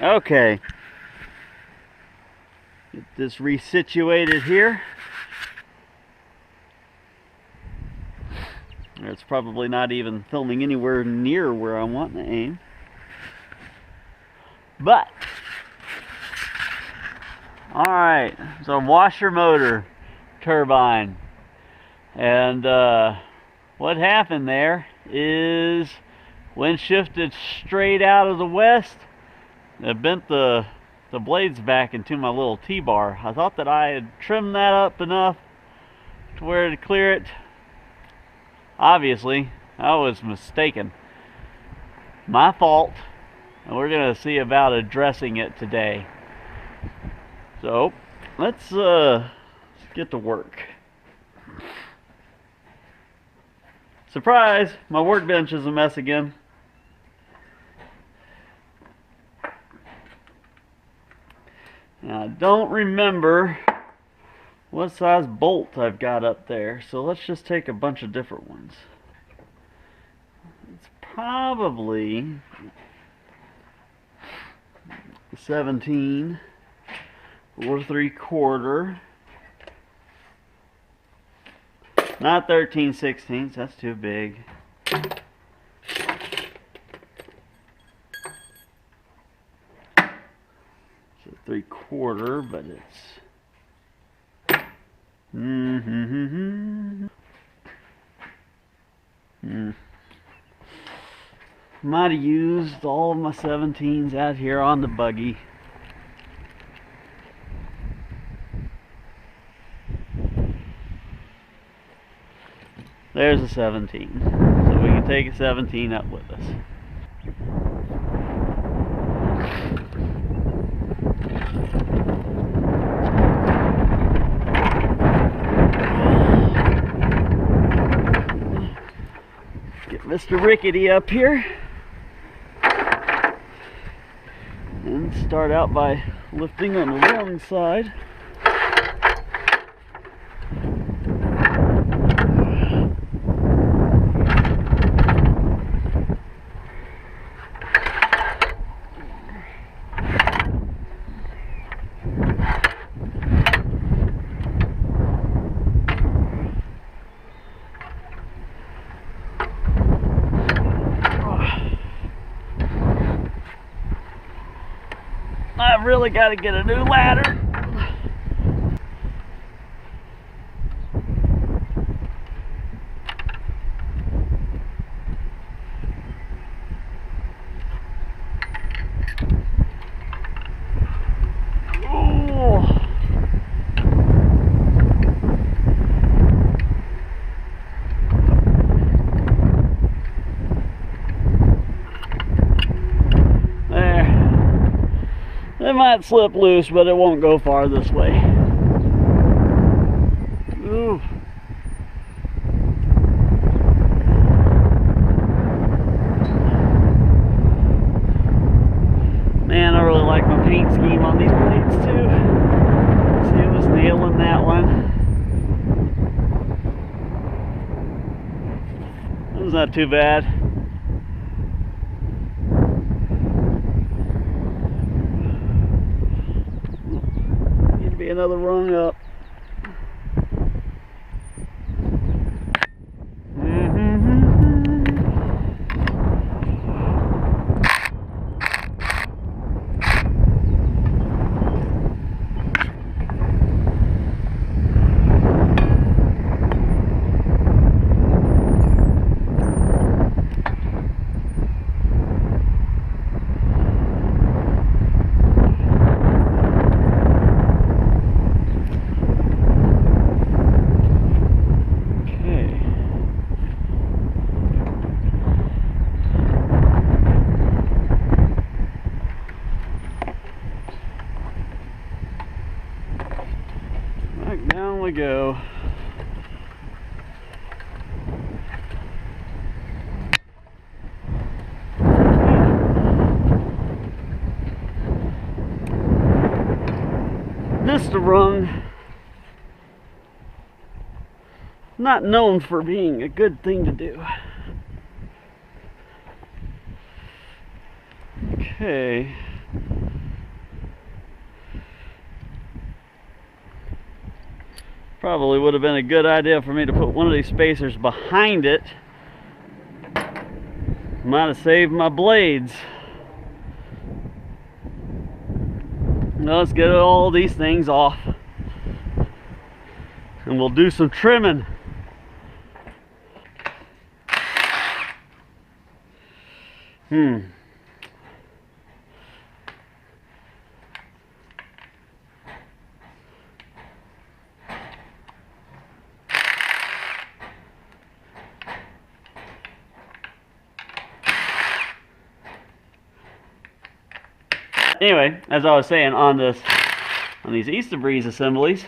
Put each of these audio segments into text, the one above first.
Okay. Get this resituated here. It's probably not even filming anywhere near where I want to aim. But, alright, it's a washer motor turbine. And what happened there is wind shifted straight out of the west. It bent the blades back into my little T-bar. I thought that I had trimmed that up enough to where to clear it. Obviously, I was mistaken. My fault. And we're going to see about addressing it today. So, let's get to work. Surprise! My workbench is a mess again. Now, I don't remember what size bolt I've got up there, so let's just take a bunch of different ones. It's probably 17 or 3/4. Not 13/16, that's too big. It's a 3/4, but it's Might have used all of my 17s out here on the buggy. There's a 17. So we can take a 17 up with us. Get Mr. Rickety up here. And start out by lifting on the wrong side. I've really got to get a new ladder. It might slip loose, but it won't go far this way. Ooh. Man, I really like my paint scheme on these blades too. See, it was nailing that one. That was not too bad. Be another rung up. Down we go. Missed a rung. Not known for being a good thing to do. Okay. Probably would have been a good idea for me to put one of these spacers behind it. Might have saved my blades. Now let's get all these things off and we'll do some trimming. Anyway, as I was saying, on these Easter Breeze assemblies,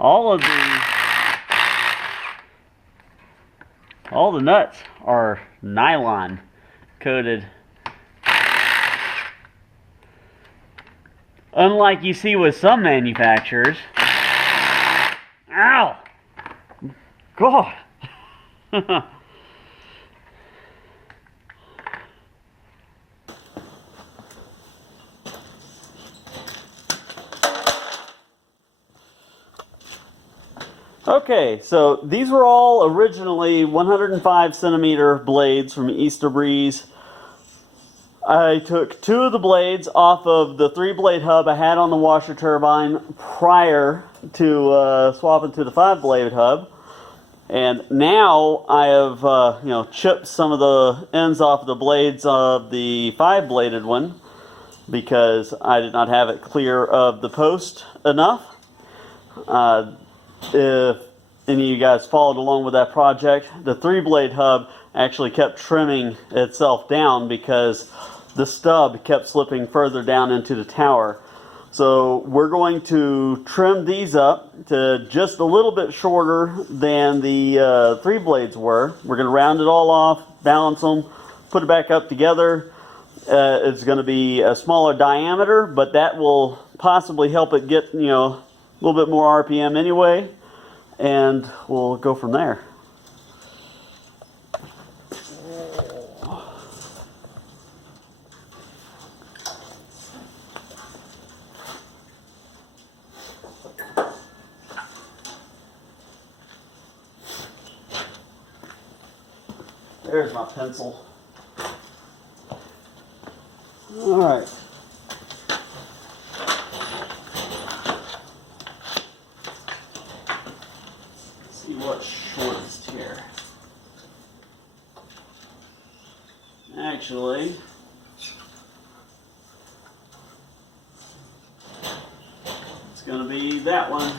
all the nuts are nylon coated. Unlike you see with some manufacturers. Ow! God! Okay, so these were all originally 105 centimeter blades from Easter Breeze. I took 2 of the blades off of the 3-blade hub I had on the washer turbine prior to swapping to the 5-blade hub. And now I have chipped some of the ends off the blades of the 5-bladed one because I did not have it clear of the post enough. If any of you guys followed along with that project, the 3-blade hub actually kept trimming itself down because the stub kept slipping further down into the tower. So we're going to trim these up to just a little bit shorter than the 3 blades were. We're going to round it all off, balance them, put it back up together. It's going to be a smaller diameter, but that will possibly help it get, a little bit more RPM anyway, and we'll go from there. There's my pencil. All right. See what's shortest here. Actually, it's going to be that one.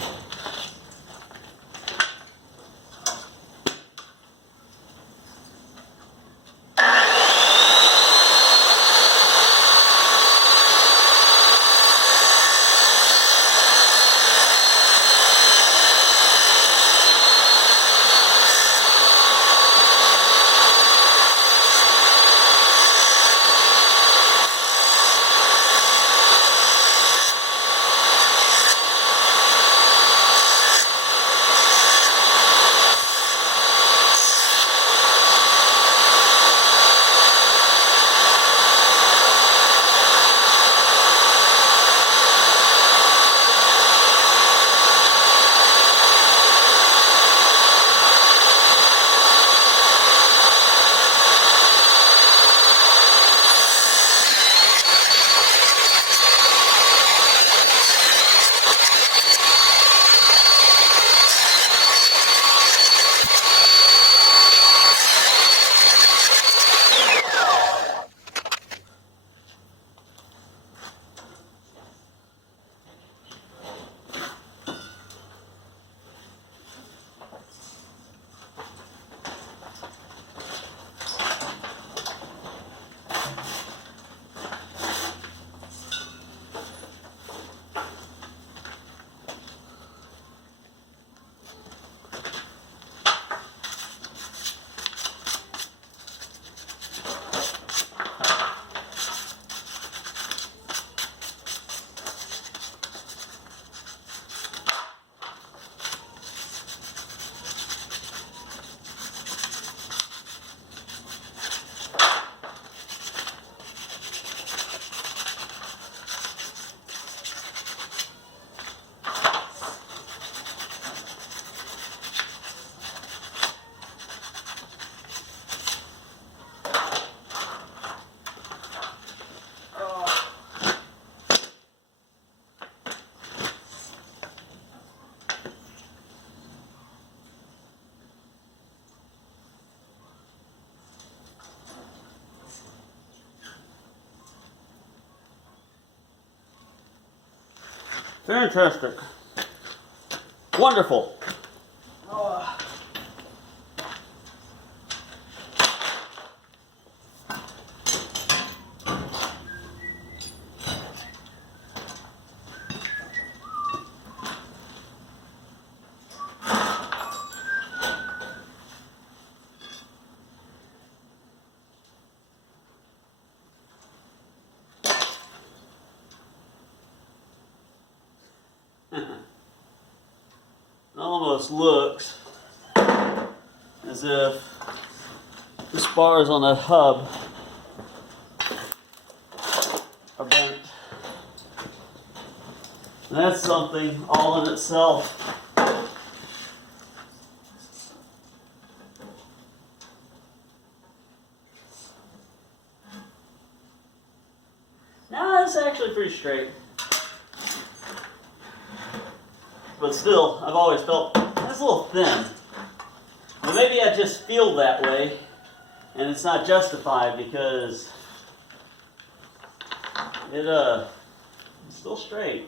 Fantastic. Wonderful. Oh. It almost looks as if the spars on that hub are bent. And that's something all in itself. Now that's actually pretty straight. But still, I've always felt that's a little thin. But maybe I just feel that way, and it's not justified because it's still straight.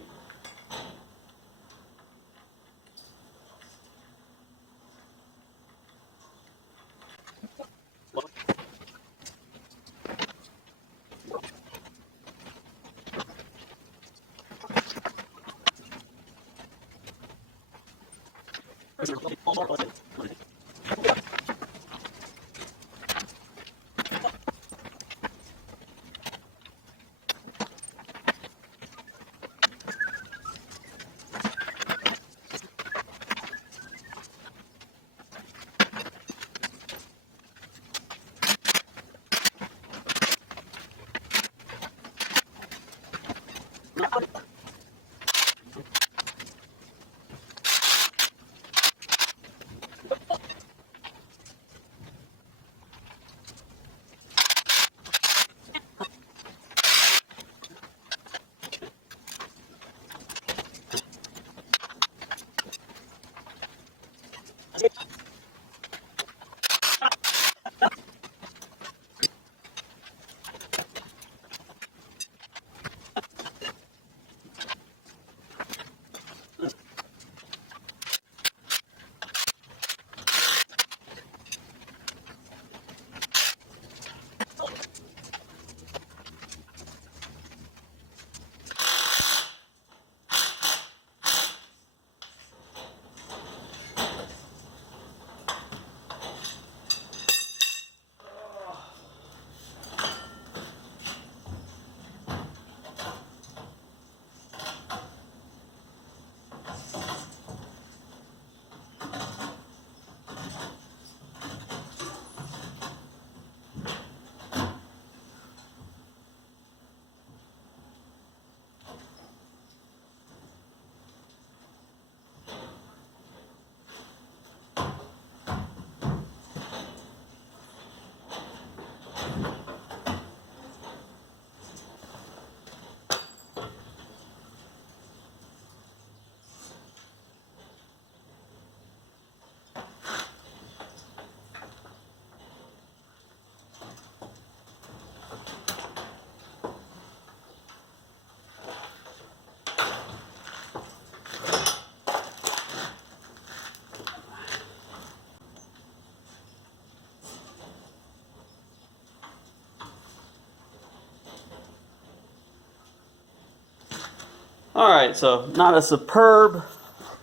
Alright, so not a superb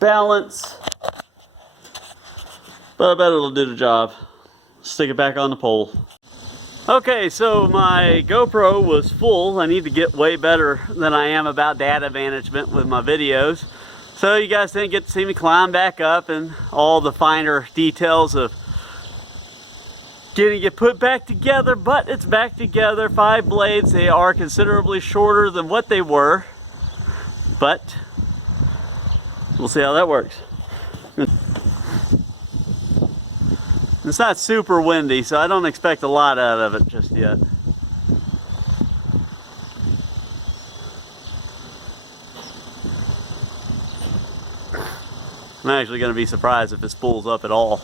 balance, but I bet it'll do the job. Stick it back on the pole. Okay, so my GoPro was full. I need to get way better than I am about data management with my videos. So you guys didn't get to see me climb back up and all the finer details of getting it put back together, but it's back together. 5 blades, they are considerably shorter than what they were, but we'll see how that works. It's not super windy, so I don't expect a lot out of it just yet. I'm actually going to be surprised if it spools up at all.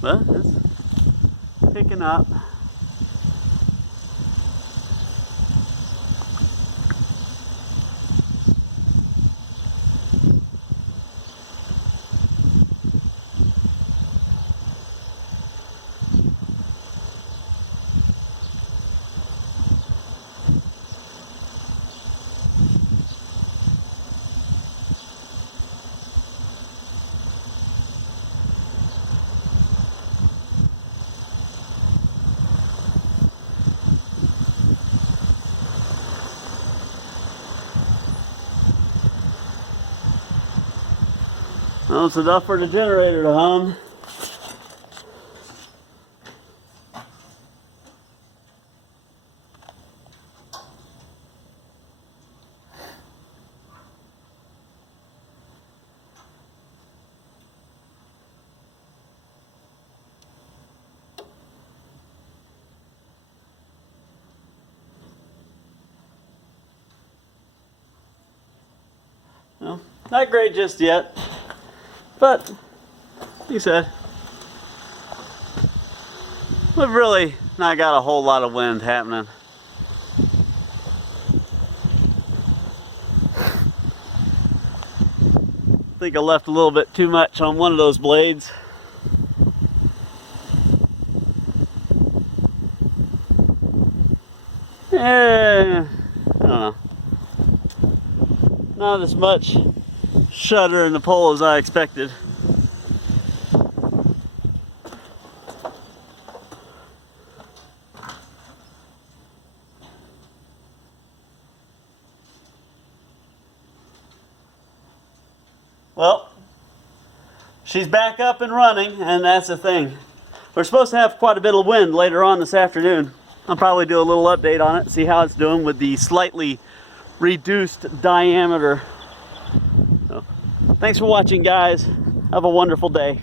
But it's picking up. Well, it's enough for the generator to hum. Well, not great just yet, but like you said, we've really not got a whole lot of wind happening. I think I left a little bit too much on one of those blades. I don't know. Not as much shudder in the pole as I expected. Well, she's back up and running, and that's the thing. We're supposed to have quite a bit of wind later on this afternoon. I'll probably do a little update on it, see how it's doing with the slightly reduced diameter. So, thanks for watching, guys. Have a wonderful day.